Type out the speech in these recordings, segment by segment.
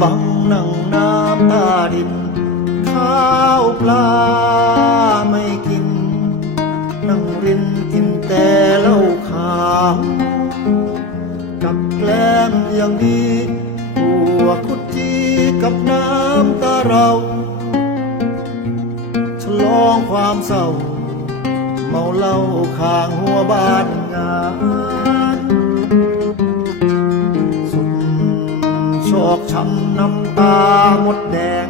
หวังนั่งน้ำตาดิน ข้าวปลาไม่กิน นั่งรินกินแต่เหล้าขาวกับแกล้มอย่างดีหัวคุดจีกับน้ำตาเราฉลองความเศร้า เมาเหล้าข้างหัวบ้านงาน ช้ำน้ำตาหมดแดง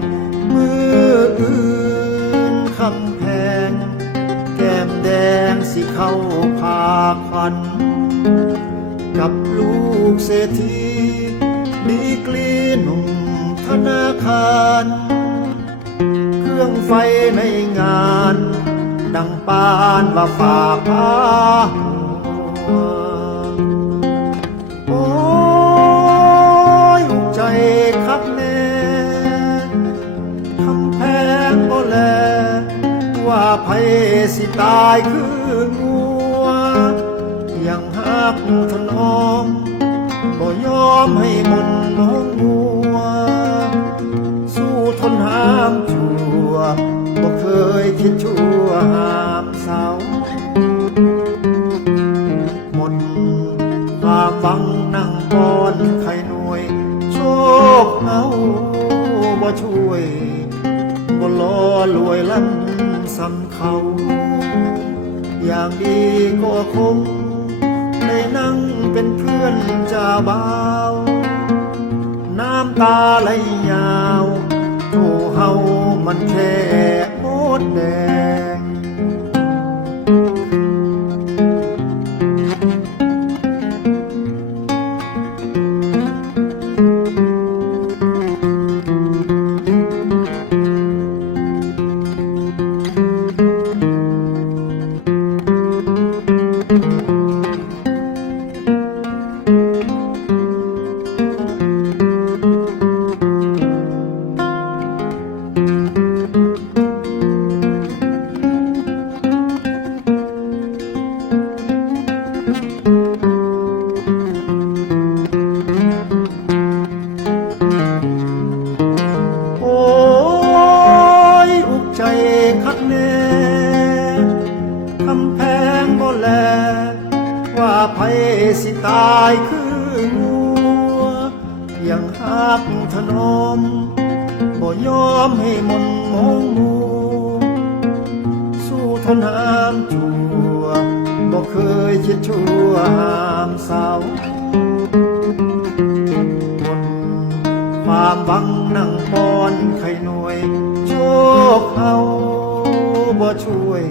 มืออื่นคำแพง แก้มแดงสิเข้าพาควัน กับลูกเศรษฐีดีกรีหนุ่มธนาคาร เครื่องไฟในงาน ดังปานว่าฝ่าพา ว่าไผสิตายคืองัวยังหักถนอมบ่ยอมให้มนมองมัว สู้ทนห้ามชั่วบ่เคยคิดชั่วห้ามเศร้าหมดความหวังนั่งบอนไข่หน่วย โชคเอาบ่ช่วยบ่รอรวยล้ำ สำเขา อย่างดีก็คงได้นั่งเป็นเพื่อนจ่าบ่าว น้ำตาไหลยาวโอ้เฮามันแค่โมดแดง โสิตายคืองัวยังหักถนอมบ่ยอมให้มนมองมัวสู้ทนหามชั่วบ่เคยคิดชั่วหามเศร้าหมดความหวังนั่งบอนไข่หน่วยโชคเขาบ่ช่วย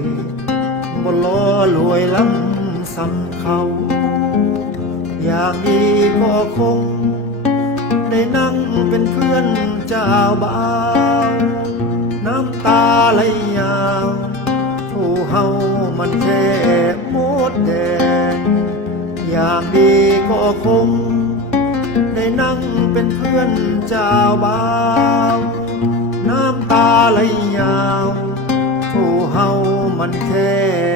บ่ล้อรวยล้ำ ซ้ำเขา อย่างดีก็คง ได้นั่งเป็นเพื่อนเจ้าบ่าวน้ำตาไหลยาวโทูเฮามันแค่มดแดงอย่างดีก็คง ได้นั่งเป็นเพื่อนเจ้าบ่าวน้ำตาไหลยาวโทูเฮามันแค่